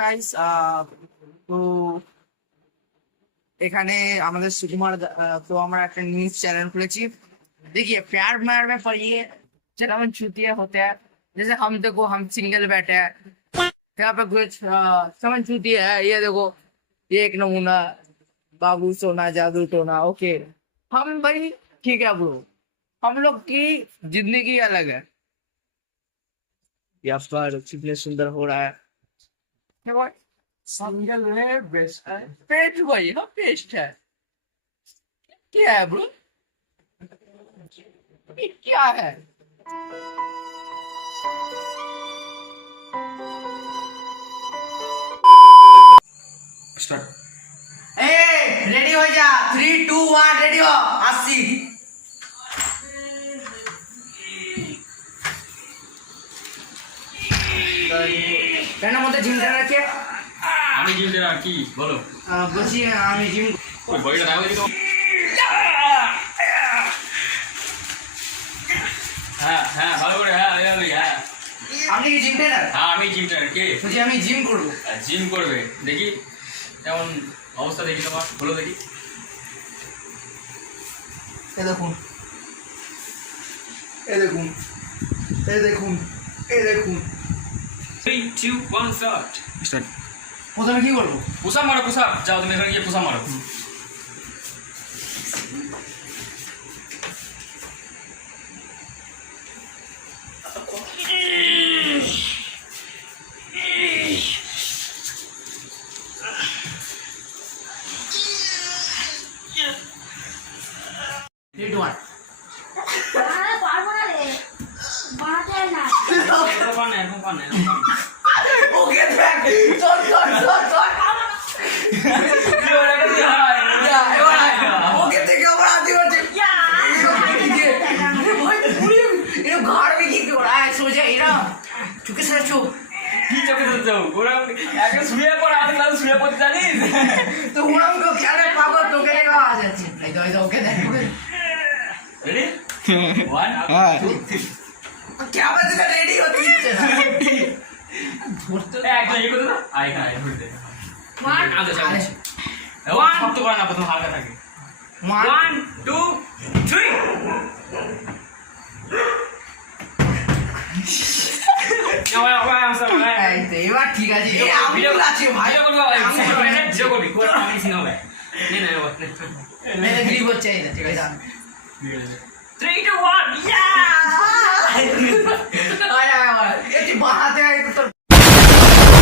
guys তো এখানে আমাদের সুকুমার তো আমরা একটা নিউজ चैनल खुलेছি देखिए प्यार मार में पड़िए चलो हम चूतिया होते हैं जैसे हम देखो हम सिंगल बैठे हैं यहाँ पे कुछ समझ चूतिया है ये देखो ये एक नमूना बाबू सोना जादू टोना ओके हम भाई ठीक है ब्रो हम लोग की जिंदगी अलग है यहाँ पर कितने सुंदर हो रहा है सिंगल है बेस्ट है पेट भाई हाँ बेस्ट है क्या है ब्रो ये क्या है स्टार्ट ए रेडी हो जा 3 2 1 रेडी हो आसी কেন মধ্যে জিম ট্রেনার কে আমি জিম ট্রেনার কি বলো বলছি আমি জিম ওই বডিটা দাও দিও হ্যাঁ হ্যাঁ ভালো করে হ্যাঁ হ্যাঁ আপনি কি জিম ট্রেনার হ্যাঁ আমি জিম ট্রেনার কে বলছি আমি জিম করব জিম করবে দেখি কেমন অবস্থা দেখি তোমার বলো দেখি এই দেখুন এই দেখুন এই দেখুন এই দেখুন 3 2 1 স্টার্ট স্টার্ট প্রথমে কি করবো পুশআপ মারো পুশআপ যাও তুমি এখানে গিয়ে পুশআপ মারো ওকে দেখ চল চল চল চল ওকে থেকে আবার আদি হচ্ছে এরকম ঘর में কি করে আয় সো যা এরা চুকে সারা চোখ কি চোখে ধরছো ওরা একটা শুয়ে পড়া আর ক্লাস শুয়ে পড়তে জানিস তো ওরম তো খেলে পাগল তোকে রেখে আওয়াজ আছে এই তো ওকে দেখ রেডি 1 क्या बात है रेडी होती है ধরতে একদম এই কথা না আই খাই ধরতে 1 আগে চলে 1 শক্ত করে না প্রথম হালকা থাকে 1 2 3 এবার ঠিক আছে ভিডিও আছে ভাই ভিডিও করবো ভিডিও করবি কোন আমি সিন হবে নে না মেরে গ্রিপ হচ্ছে ঠিক আছে 3 2 1 ইয়া